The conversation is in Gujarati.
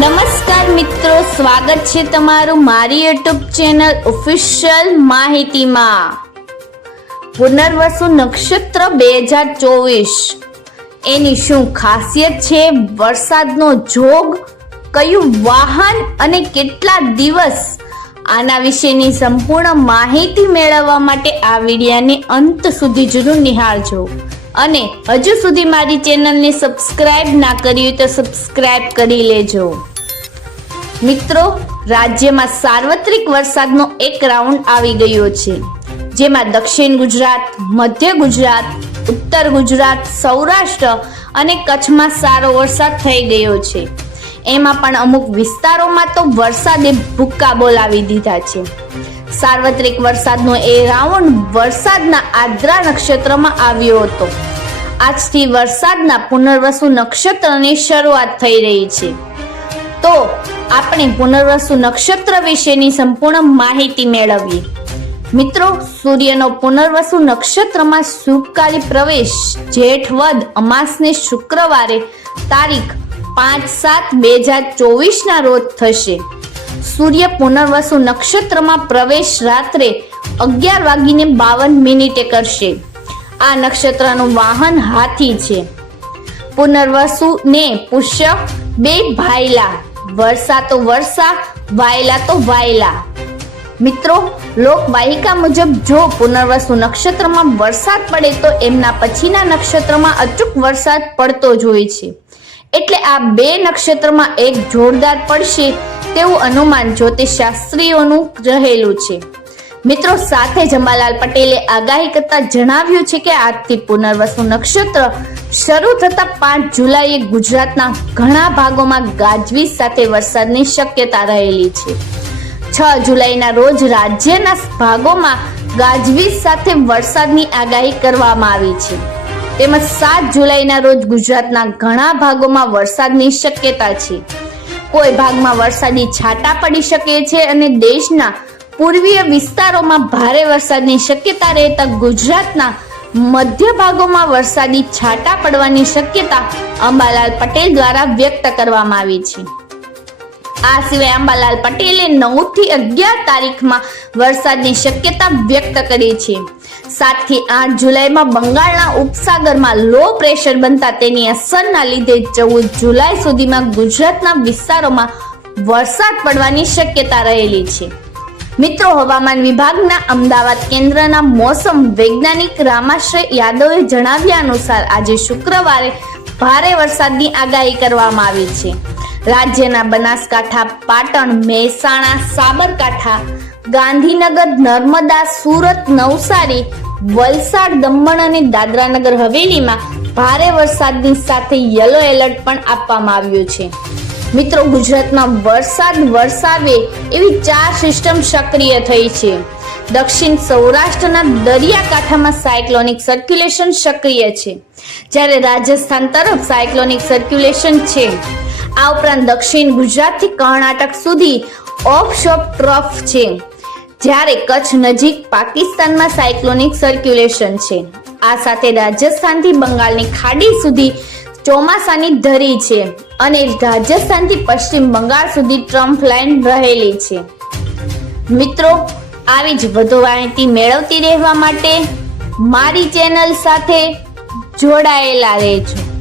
નમસ્કાર મિત્રો, સ્વાગત છે તમારું મારી યુટ્યુબ ચેનલ ઓફિશિયલ માહિતીમાં. પુનર્વસુ નક્ષત્ર બે હજાર ચોવીસ. એની શું ખાસિયત છે? વરસાદનો જોગ, કયું વાહન અને કેટલા દિવસ? આના વિશેની સંપૂર્ણ માહિતી મેળવવા માટે આ વિડીયાને અંત સુધી જરૂર નિહાળજો. અને હજુ સુધી મારી ચેનલને સબસ્ક્રાઇબ ના કરી તો સબસ્ક્રાઇબ કરી લેજો. મિત્રો, રાજ્યમાં સાર્વત્રિક વરસાદનો એક રાઉન્ડ આવી ગયો છે. જેમાં દક્ષિણ ગુજરાત, મધ્ય ગુજરાત, ઉત્તર ગુજરાત, સૌરાષ્ટ્ર અને કચ્છમાં સારો વરસાદ થઈ ગયો છે. એમાં પણ અમુક વિસ્તારોમાં તો વરસાદે ભૂક્કા બોલાવી દીધા છે. સાર્વત્રિક વરસાદનો એ રાઉન્ડ વરસાદના આદ્રા નક્ષત્રમાં આવ્યો હતો. આજથી વરસાદના પુનર્વસુ નક્ષત્રની શરૂઆત થઈ રહી છે. તો આપણે પુનર્વસુ નક્ષત્ર વિશેની સંપૂર્ણ માહિતી મેળવીએ. મિત્રો, સૂર્યનો પુનર્વસુ નક્ષત્રમાં શુભકારી પ્રવેશ, જેઠ વદ અમાસને શુક્રવારે તારીખ પાંચ સાત બે હજાર ચોવીસના રોજ થશે. સૂર્ય પુનર્વસુ નક્ષત્રમાં પ્રવેશ રાત્રે અગિયાર વાગીને બાવન મિનિટે કરશે. આ નક્ષત્રનું વાહન હાથી છે. પુનર્વસુ ને પુષ્ય બે ભાઈલા વર્ષા તો વરસા વાયલા તો વાયલા મિત્રો લોકવાહિકા મુજબ જો પુનર્વસુ નક્ષત્રમાં વરસાદ પડે તો એમના પછીના નક્ષત્રમાં અચૂક વરસાદ પડતો જ હોય છે. એટલે આ બે નક્ષત્રમાં એક જોરદાર પડશે તેવું અનુમાન જ્યોતિષશાસ્ત્રીઓનું રહેલું છે. મિત્રો, સાથે જમાલાલ પટેલે આગાહી કરતા જણાવ્યું છે કે આજથી પુનર્વસુ નક્ષત્ર શરૂ થતા પાંચ જુલાઈએ ગુજરાતના ઘણા ભાગોમાં ગાજવીજ સાથે વરસાદની શક્યતા રહેલી છે. છ જુલાઈના રોજ રાજ્યના ભાગોમાં ગાજવીજ સાથે વરસાદની આગાહી કરવામાં આવી છે. તેમજ સાત જુલાઈના રોજ ગુજરાતના ઘણા ભાગોમાં વરસાદની શક્યતા છે. કોઈ ભાગમાં વરસાદી છાંટા પડી શકે છે અને દેશના પૂર્વીય વિસ્તારોમાં ભારે વરસાદની શક્યતા રહેતા ગુજરાતના મધ્ય ભાગોમાં વરસાદી છાંટા પડવાની શક્યતા અંબાલાલ પટેલ દ્વારા વ્યક્ત કરવામાં આવી છે. આ સિવાય અંબાલાલ પટેલે નવથી અગિયાર તારીખમાં વરસાદની શક્યતા વ્યક્ત કરી છે. સાતથી આઠ જુલાઈમાં બંગાળના ઉપસાગરમાં લો પ્રેશર બનતા તેની અસરના લીધે ચૌદ જુલાઈ સુધીમાં ગુજરાતના વિસ્તારોમાં વરસાદ પડવાની શક્યતા રહેલી છે. મિત્રો, હવામાન વિભાગના અમદાવાદ કેન્દ્રના મોસમ વૈજ્ઞાનિક રામાશ્રય યાદવે જણાવ્યા અનુસાર આજે શુક્રવારે ભારે વરસાદની આગાહી કરવામાં આવી છે. રાજ્યના બનાસકાંઠા, પાટણ, મહેસાણા, સાબરકાંઠા, ગાંધીનગર, નર્મદા, સુરત, નવસારી, વલસાડ, દમણ અને દાદરાનગર હવેલીમાં ભારે વરસાદની સાથે યલો એલર્ટ પણ આપવામાં આવ્યું છે. મિત્રો, ગુજરાતમાં વરસાદ વરસાવે એવી ચાર સિસ્ટમ સક્રિય થઈ છે. દક્ષિણ સૌરાષ્ટ્રના દરિયાકાંઠામાં સાયક્લોનિક સર્ક્યુલેશન સક્રિય છે. જ્યારે રાજસ્થાન તરફ સાયક્લોનિક સર્ક્યુલેશન છે. આ ઉપરાંત દક્ષિણ ગુજરાતથી કર્ણાટક સુધી ઓફ શોપ ટ્રફ છે. જ્યારે કચ્છ નજીક પાકિસ્તાનમાં સાયક્લોનિક સર્ક્યુલેશન છે. આ સાથે રાજસ્થાનથી બંગાળની ખાડી સુધી ચોમાસાની ધરી છે. અને રાજસ્થાનથી પશ્ચિમ બંગાળ સુધી ટ્રમ્પ લાઇન રહેલી છે. મિત્રો, આવી જ વધુ માહિતી મેળવતી રહેવા માટે મારી ચેનલ સાથે જોડાયેલા રહેજો.